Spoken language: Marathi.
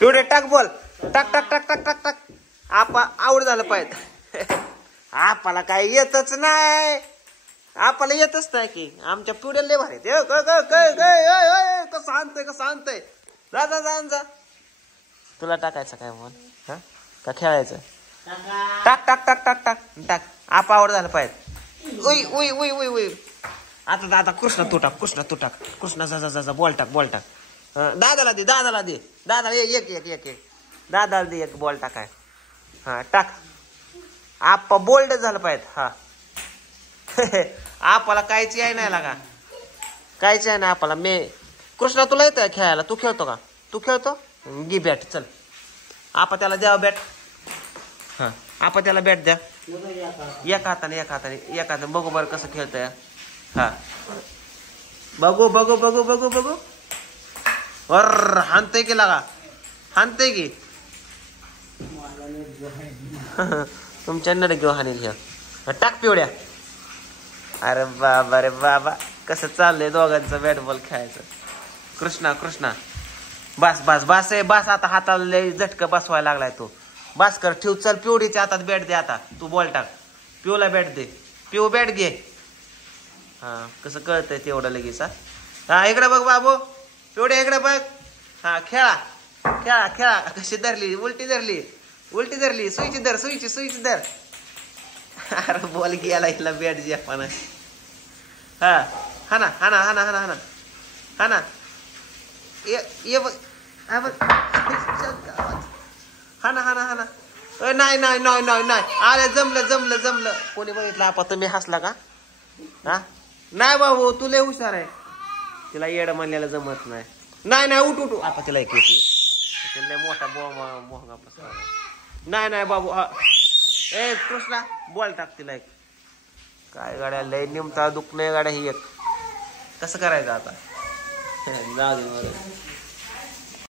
पिवडे टाक बॉल. टाक टाक टाक टाक टाक टाक. आपा आवड झालं पाहिजे. आपाला काय येतच नाही. आपल्याला येतच नाही की. आमच्या पिवड्या लय भारी कसं आणतंय कसं आणतंय. जा जा जा जा. तुला टाकायचं काय बॉल हा का खेळायचं. टाक टाक टाक टाक टाक टाक. आप आवड झालं पाहिजे. उई उई उई उई उई. आता आता कृष्णा तू टाक. कृष्णा तू टाक. कृष्णा जा जा जा बॉल टाक बॉल टाक. दादाला दे दादाला दे. दादाला एक एक एक एक. दादाला दे एक बॉल टाकाय. हा टाक. आप बोल्ड झालं पाहिजे. हा आपला काहीच आहे नाही लागा. काहीच आहे ना आपला. मी कृष्णा तुला येतं खेळायला. तू खेळतो का. तू खेळतो. गी बॅट चल. आपा त्याला द्या बॅट. हा आपा त्याला बॅट द्या. एका हाताने एका हाताने एका हाताने. बघू बरं कसं खेळतंय. हा बघू बघू बघू बघू बघू. वर हाणतंय की लागा. हाणतंय की. तुमच्या नडगेव हाणेल ह्या. टाक पिवड्या. अरे बाबा रे बाबा कसं चाललंय दोघांचं बॅट बॉल खेळायचं. कृष्णा कृष्णा बस बस बस आहे बस. आता हाताला लय झटका बसवायला लागलाय तो. बस कर ठेव. चल पिवडीच्या हातात बॅट दे. आता तू बॉल टाक. पिवला बॅट दे. पिऊ बॅट घे. हा कसं कळतंय तेवढं लगेच. हा इकडे बघ बाबू. पिवड्या इकडे बघ. हा खेळा खेळा खेळा. कशी धरली. उलटी धरली. उलटी धरली. सुईची धर सुईची सुईची धर. अरे बॉल गेला हिला बॅट जी आपण. हा हा ना हा ना हा ना हा ना हा ना हा ना. ये बघ हा बघ. हा ना हा ना हा ना. नाही नाही नाही नाही नाही. अरे जमलं जमलं जमलं. कोणी बघितलं आपा तुम्ही हसला का. हा नाही बाबू तू लय हुशार आहे. तिला येड म्हणलेलं जमत नाही. नाही नाही उठ उठ. आपा तिला एक लय मोठा मोहंगा पसरा. नाही नाही बाबू. ए कृष्णा बॉल टाक तिला एक. काय गाड्या लय निमता दुखणे गाड्या ही एक. कसं करायचं आता. जाऊ दे बरं.